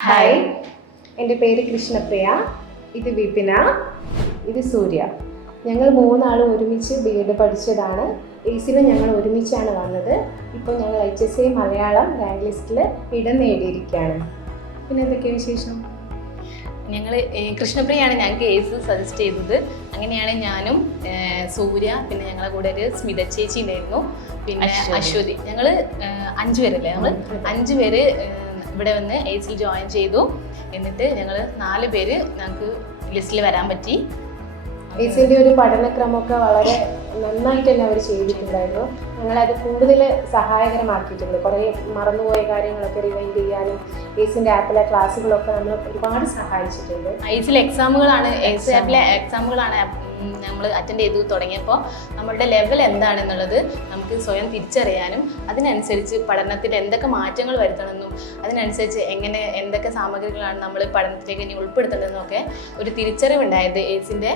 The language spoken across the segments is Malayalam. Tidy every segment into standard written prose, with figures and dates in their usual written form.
ഹായ്, എൻ്റെ പേര് കൃഷ്ണപ്രിയ. ഇത് വിപിന, ഇത് സൂര്യ. ഞങ്ങൾ മൂന്നാളും ഒരുമിച്ച് BEd പഠിച്ചതാണ്. എയ്സിൽ ഞങ്ങൾ ഒരുമിച്ചാണ് വന്നത്. ഇപ്പോൾ ഞങ്ങൾ HSA മലയാളം റാങ്ക് ലിസ്റ്റിൽ ഇടം നേടിയിരിക്കുകയാണ്. പിന്നെ എന്തൊക്കെയാണ് വിശേഷം? ഞങ്ങൾ കൃഷ്ണപ്രിയാണ് ഞങ്ങൾക്ക് എയ്സ് സജസ്റ്റ് ചെയ്തത്. അങ്ങനെയാണ് ഞാനും സൂര്യ, പിന്നെ ഞങ്ങളെ കൂടെ ഒരു സ്മിത ചേച്ചി ഉണ്ടായിരുന്നു, പിന്നെ അശ്വതി. ഞങ്ങൾ 5 പേരല്ലേ, നമ്മൾ 5 പേര് ഇവിടെ വന്ന് എയ്സിൽ ജോയിൻ ചെയ്തു. എന്നിട്ട് ഞങ്ങൾ 4 പേര് ഞങ്ങൾക്ക് ലിസ്റ്റിൽ വരാൻ പറ്റി. എയ്സിൻ്റെ ഒരു പഠനക്രമമൊക്കെ വളരെ നന്നായിട്ട് തന്നെ അവർ ചെയ്തിട്ടുണ്ടായിരുന്നു. ഞങ്ങളത് കൂടുതൽ സഹായകരമാക്കിയിട്ടുണ്ട്. കുറേ മറന്നുപോയ കാര്യങ്ങളൊക്കെ റിവൈൻഡ് ചെയ്യാനും എയ്സിൻ്റെ ആപ്പിലെ ക്ലാസ്സുകളൊക്കെ നമ്മൾ ഒരുപാട് സഹായിച്ചിട്ടുണ്ട്. എയ്സിലെ എക്സാമുകളാണ് എയ്സ് ആപ്പിലെ എക്സാമുകളാണ് നമ്മൾ അറ്റൻഡ് ചെയ്തു തുടങ്ങിയപ്പോൾ നമ്മളുടെ ലെവൽ എന്താണെന്നുള്ളത് നമുക്ക് സ്വയം തിരിച്ചറിയാനും അതിനനുസരിച്ച് പഠനത്തിൽ എന്തൊക്കെ മാറ്റങ്ങൾ വരുത്തണമെന്നും അതിനനുസരിച്ച് എന്തൊക്കെ സാമഗ്രികളാണ് നമ്മൾ പഠനത്തിലേക്ക് ഇനി ഉൾപ്പെടുത്തേണ്ടതെന്നൊക്കെ ഒരു തിരിച്ചറിവുണ്ടായത് എയ്സിൻ്റെ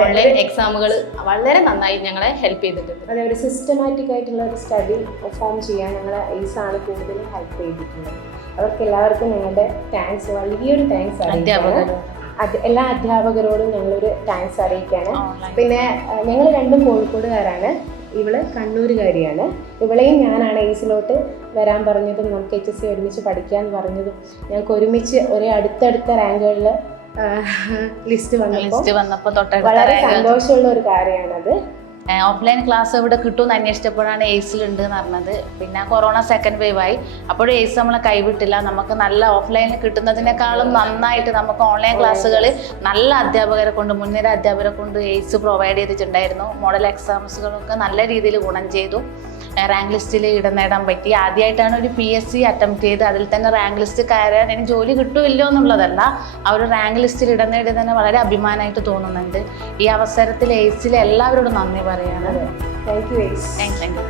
ഓൺലൈൻ എക്സാമുകൾ വളരെ നന്നായി ഞങ്ങളെ ഹെൽപ്പ് ചെയ്തിട്ടുണ്ട്. അതെ, ഒരു സിസ്റ്റമാറ്റിക് ആയിട്ടുള്ള ഒരു സ്റ്റഡി ഫോം ചെയ്യാൻ ഞങ്ങളെ എയ്സാണ് കൂടുതൽ ഹെൽപ്പ് ചെയ്തിട്ടുള്ളത്. അവർക്ക് എല്ലാവർക്കും ഞങ്ങളുടെ താങ്ക്സ്, വലിയൊരു താങ്ക്സ് അറിയിക്കുകയാണ്. എല്ലാ അധ്യാപകരോടും ഞങ്ങളൊരു താങ്ക്സ് അറിയിക്കുകയാണ്. പിന്നെ ഞങ്ങൾ രണ്ടും കോഴിക്കോടുകാരാണ്. ഇവള് കണ്ണൂരുകാരിയാണ്. ഇവളെയും ഞാനാണ് എയ്സിലോട്ട് വരാൻ പറഞ്ഞതും നമുക്ക് HSA ഒരുമിച്ച് പഠിക്കാൻ പറഞ്ഞതും. ഞങ്ങൾക്ക് ഒരുമിച്ച് ഒരേ അടുത്തടുത്ത റാങ്കുകളിൽ ലിസ്റ്റ് വന്നപ്പോൾ വളരെ സന്തോഷമുള്ള ഒരു കാര്യമാണത്. ഓഫ്ലൈൻ ക്ലാസ് ഇവിടെ കിട്ടുമെന്ന് അന്വേഷിച്ചപ്പോഴാണ് എയ്സിലുണ്ട് എന്ന് പറഞ്ഞത്. പിന്നെ കൊറോണ സെക്കൻഡ് വേവ് ആയി. അപ്പോഴും എയ്സ് നമ്മളെ കൈവിട്ടില്ല. നമുക്ക് നല്ല ഓഫ്ലൈനിൽ കിട്ടുന്നതിനേക്കാളും നന്നായിട്ട് നമുക്ക് ഓൺലൈൻ ക്ലാസ്സുകൾ നല്ല അധ്യാപകരെ കൊണ്ട്, മുൻനിര അധ്യാപകരെ കൊണ്ട് എയ്സ് പ്രൊവൈഡ് ചെയ്തിട്ടുണ്ടായിരുന്നു. മോഡൽ എക്സാംസുകളൊക്കെ നല്ല രീതിയിൽ ഗുണം ചെയ്തു. റാങ്ക് ലിസ്റ്റിൽ ഇടം നേടാൻ പറ്റി. ആദ്യമായിട്ടാണ് ഒരു PSC അറ്റംപ്റ്റ് ചെയ്ത് അതിൽ തന്നെ റാങ്ക് ലിസ്റ്റ് കയറാൻ എനിക്ക് ജോലി കിട്ടുമില്ലോ എന്നുള്ളതല്ല, ആ ഒരു റാങ്ക് ലിസ്റ്റിൽ ഇടം നേടിയത് തന്നെ വളരെ അഭിമാനമായിട്ട് തോന്നുന്നുണ്ട്. ഈ അവസരത്തിൽ എയ്സിൽ എല്ലാവരോടും നന്ദി പറയാണ്. Thank you. Thank you.